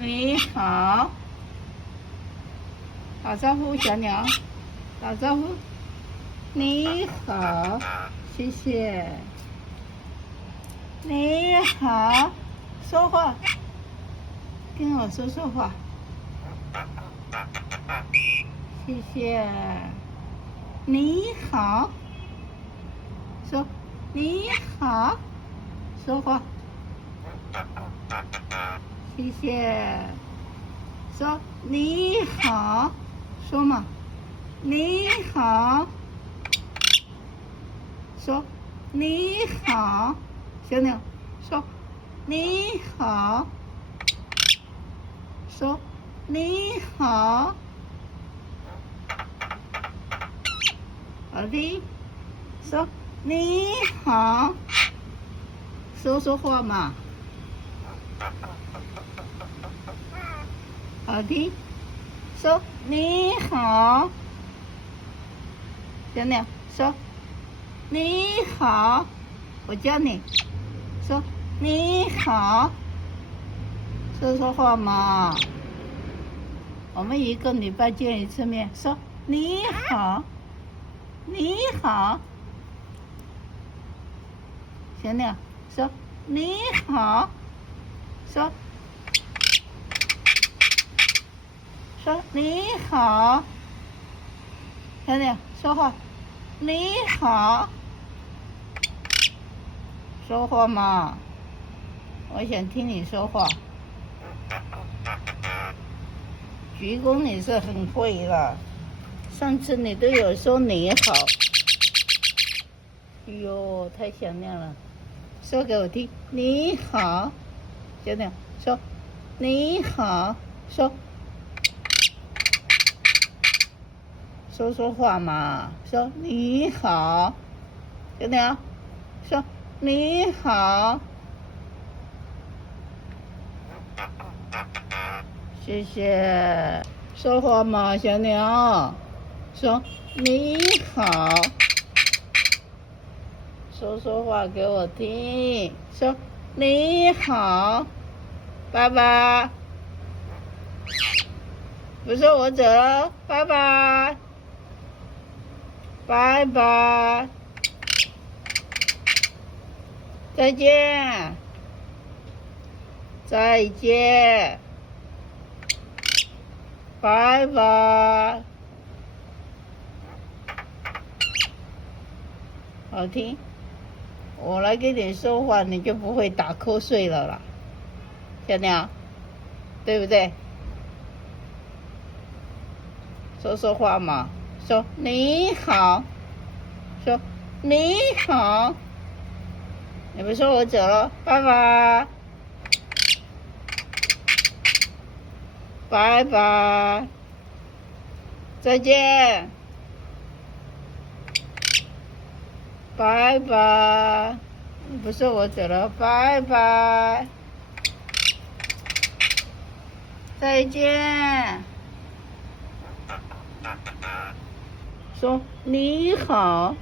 你好，打招呼，小鸟，打招呼。你好，谢谢。你好，说话，跟我说说话。谢谢。你好，说你好，说话。谢谢。说你好，说嘛，你好。说你好，小鸟，说你好。说你好，好的。说你好，说说话嘛。好的。说你好，小鸟，说你好，我叫你。说你好，说说话嘛。我们一个礼拜见一次面，说你好，你好。小鸟说你好，说你好。小鸟说话，你好，说话嘛。我想听你说话。鞠躬你是很会了，上次你都有说你好。哎呦，太响亮了，说给我听。你好，小鸟说你好，说说话嘛。说你好，小鸟说你好。谢谢。说话嘛，小鸟，说你好，说说话给我听。说你好，爸爸。不是我走了，拜拜，拜拜，再见，再见，拜拜。好听，我来跟你说话，你就不会打瞌睡了啦，小鸟，对不对？说说话嘛，说你好，说你好。你不说我走了，拜拜，拜拜，再见，拜拜。你不说我走了，拜拜，再见。说你好，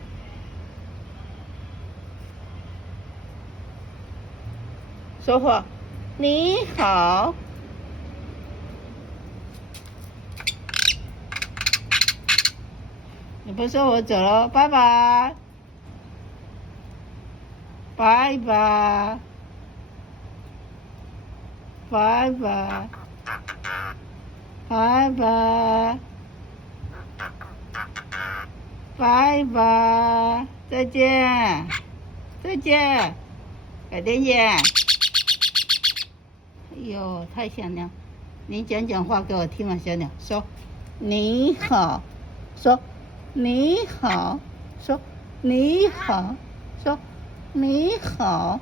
说话，你好。你不说我走了，拜拜，拜拜，拜拜，拜拜，拜拜，再见，再见，改天见。哎呦，太响亮！你讲讲话给我听嘛，小鸟。说你好，说你好，说你好，说你好，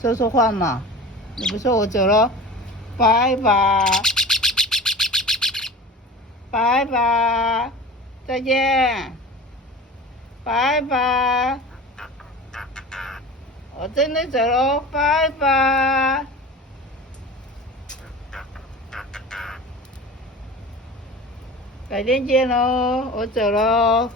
说说话嘛。你不说我走了，拜拜，拜拜，再见，拜拜。我真的走了，拜拜。改天见喽，我走喽。